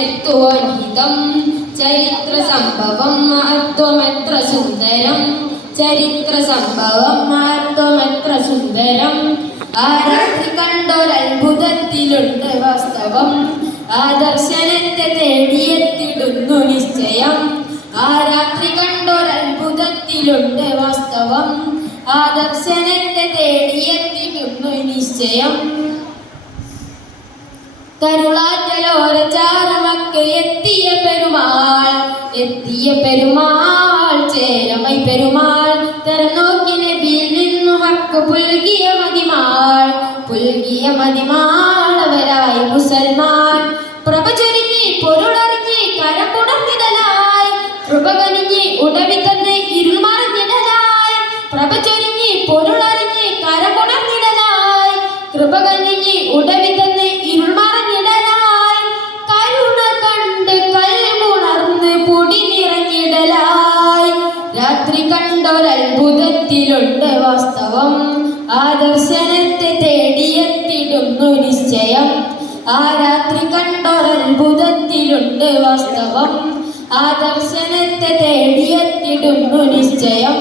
എത്തുവോനിതം ചരിത്ര സംഭവം മഹത്വമെത്ര സുന്ദരം ചരിത്ര സംഭവം മഹത്വമെത്ര സുന്ദരം ആരാധി കണ്ടൊരത്ഭുതത്തിലുണ്ട് വാസ്തവം. ആ ദർശനത്തെ തേടിയെത്തിടുന്നു നിശ്ചയം. ആ രാത്രി കണ്ടൊരത്ഭുതത്തിലുണ്ട് വാസ്തവം. ആ ദർശനത്തെ തേടിയെത്തിടുന്നു നിശ്ചയം. കരുളാറ്റലോരചാരമക്ക് എത്തിയ പെരുമാൾ ചേരമൈ പെരുമാൾ തെരനോക്കി നബിയിൽ നിന്നു ഹക്ക് പുൽകിയ മതിമാൾ. പുൽകിയ മതിമാൾ അവരായി മുസൽമാൻ. പ്രഭ ചൊരിഞ്ഞ് പൊരുളറിഞ്ഞ് കരപുണർന്നിടലായി കൃപ കനിഞ്ഞ് ഉടവി തന്ന് ഇരുൾ പ്രഭ ചൊരിഞ്ഞ് പൊരുളറിഞ്ഞ് കരപുണർന്നിടലായി കൃപ കനിഞ്ഞ് ഉടവി രാത്രി കണ്ടൊരത്ഭുതത്തിലുണ്ട് വാസ്തവം. ആ ദർശനത്തെ തേടിയെത്തിടുന്നു നിശ്ചയം. ആ രാത്രി കണ്ടൊരത്ഭുതത്തിലുണ്ട് വാസ്തവം. ആ ദർശനത്തെ തേടിയെത്തിടുന്നു നിശ്ചയം.